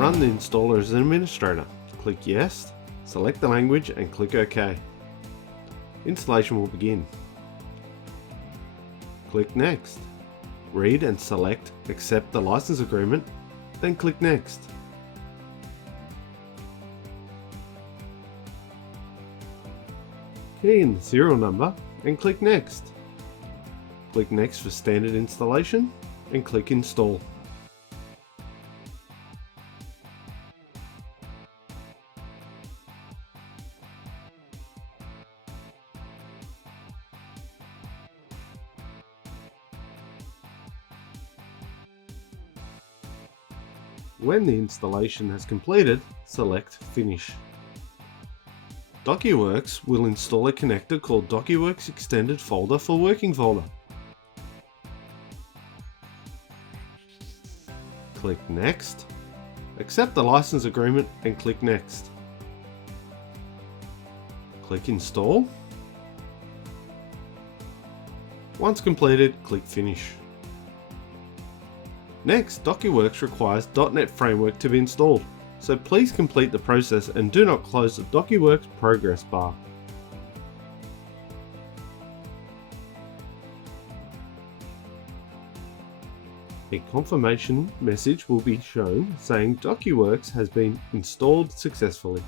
run the installer as an administrator. Click Yes, select the language and click OK. Installation will begin. Click Next. Read and select Accept the license agreement, then click Next. Key in the serial number and click Next. Click Next for standard installation and click Install. When the installation has completed, select Finish. DocuWorks will install a connector called DocuWorks Extended Folder for Working Folder. Click Next, accept the license agreement and click Next. Click Install. Once completed, click Finish. Next, DocuWorks requires .NET Framework to be installed, so please complete the process and do not close the DocuWorks progress bar. A confirmation message will be shown saying DocuWorks has been installed successfully.